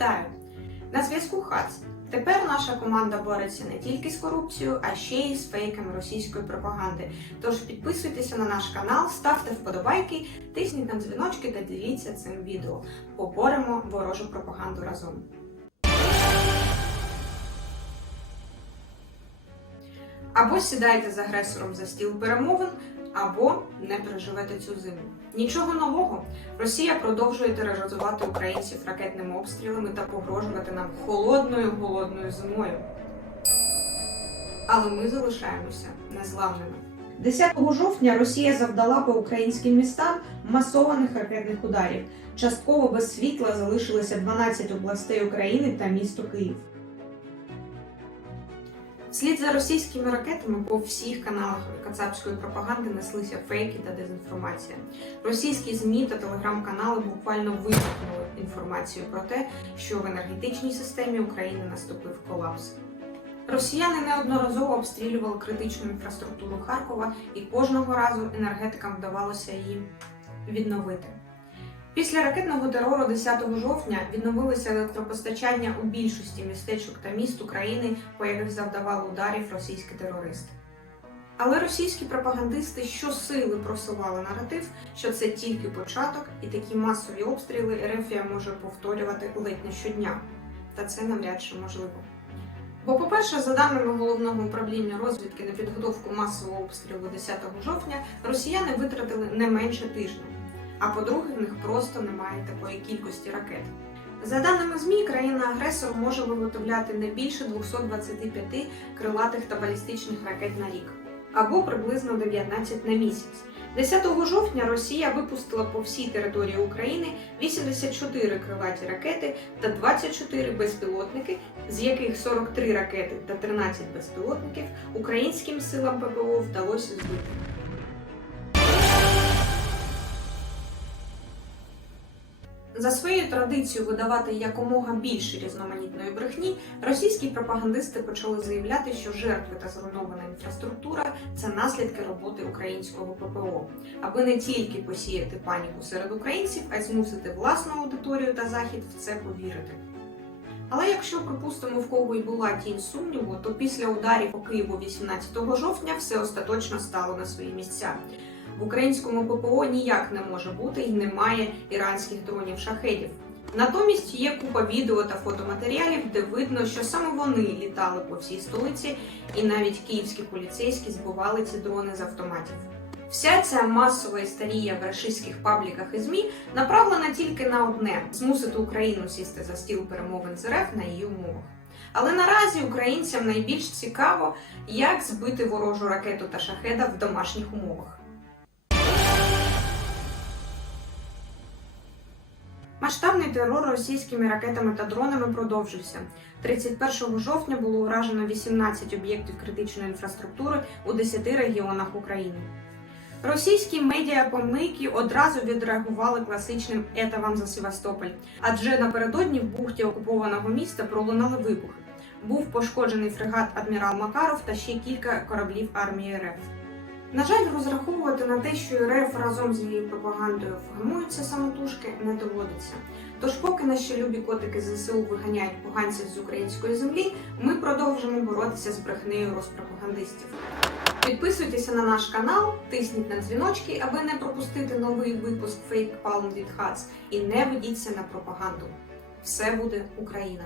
Вітаю! На зв'язку ХАЦ. Тепер наша команда бореться не тільки з корупцією, а ще й з фейками російської пропаганди. Тож підписуйтеся на наш канал, ставте вподобайки, тисніть на дзвіночки та діліться цим відео. Поборемо ворожу пропаганду разом. Або сідайте з агресором за стіл перемовин, або не переживете цю зиму. Нічого нового. Росія продовжує тероризувати українців ракетними обстрілами та погрожувати нам холодною голодною зимою. Але ми залишаємося незламними. 10 жовтня Росія завдала по українським містам масованих ракетних ударів. Частково без світла залишилося 12 областей України та місто Київ. Вслід за російськими ракетами по всіх каналах кацапської пропаганди неслися фейки та дезінформація. Російські змі та телеграм-канали буквально висмикнули інформацію про те, що в енергетичній системі України наступив колапс. Росіяни неодноразово обстрілювали критичну інфраструктуру Харкова, і кожного разу енергетикам вдавалося її відновити. Після ракетного терору 10 жовтня відновилося електропостачання у більшості містечок та міст України, по яких завдавали ударів російські терористи. Але російські пропагандисти щосили просували наратив, що це тільки початок, і такі масові обстріли Ерефія може повторювати ледь не щодня. Та це навряд чи можливо. Бо, по-перше, за даними головного управління розвідки на підготовку масового обстрілу 10 жовтня, росіяни витратили не менше тижня. А по-друге, в них просто немає такої кількості ракет. За даними ЗМІ, країна-агресор може виготовляти не більше 225 крилатих та балістичних ракет на рік, або приблизно 19 на місяць. 10 жовтня Росія випустила по всій території України 84 крилаті ракети та 24 безпілотники, з яких 43 ракети та 13 безпілотників українським силам ППО вдалося збити. За своєю традицією видавати якомога більше різноманітної брехні, російські пропагандисти почали заявляти, що жертви та зруйнована інфраструктура це наслідки роботи українського ППО, аби не тільки посіяти паніку серед українців, а й змусити власну аудиторію та захід в це повірити. Але якщо припустимо, в кого й була тінь сумніву, то після ударів по Києву 18 жовтня все остаточно стало на свої місця. В українському ППО ніяк не може бути і немає іранських дронів шахедів. Натомість є купа відео та фотоматеріалів, де видно, що саме вони літали по всій столиці, і навіть київські поліцейські збивали ці дрони з автоматів. Вся ця масова істерія в рашистських пабліках і ЗМІ направлена тільки на одне змусити Україну сісти за стіл перемовин з РФ на її умовах. Але наразі українцям найбільш цікаво, як збити ворожу ракету та шахеда в домашніх умовах. Масштабний терор російськими ракетами та дронами продовжився. 31 жовтня було уражено 18 об'єктів критичної інфраструктури у 10 регіонах України. Російські медіапомийки одразу відреагували класичним «Ета вам за Севастополь, адже напередодні в бухті окупованого міста пролунали вибухи. Був пошкоджений фрегат адмірал Макаров та ще кілька кораблів армії РФ. На жаль, розраховувати на те, що РФ разом з її пропагандою вгамуються самотужки, не доводиться. Тож, поки наші любі котики ЗСУ виганяють поганців з української землі, ми продовжимо боротися з брехнею розпропагандистів. Підписуйтеся на наш канал, тисніть на дзвіночки, аби не пропустити новий випуск Fake Palm від Hats і не ведіться на пропаганду. Все буде Україна!